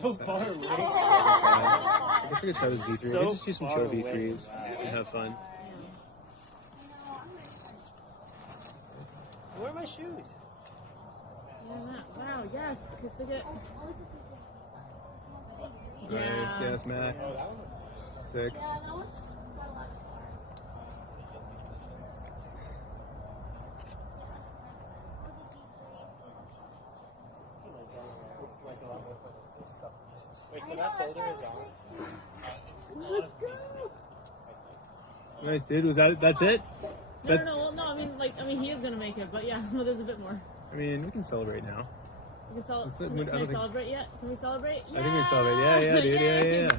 So far away. I guess I could try this V3. So I could just do some far chill away. V3s and have fun. Where are my shoes? Wow, yes, because Fidget. Nice, yes, Matt. Sick. Wait, so that boulder is on? Nice, dude. Was that's it? No, well, no, I mean, he is gonna make it, but yeah, well, there's a bit more. I mean, we can celebrate now. We can That's it. can we celebrate yet? Can we celebrate? Yeah! I think we celebrate. Yeah, dude. Yeah.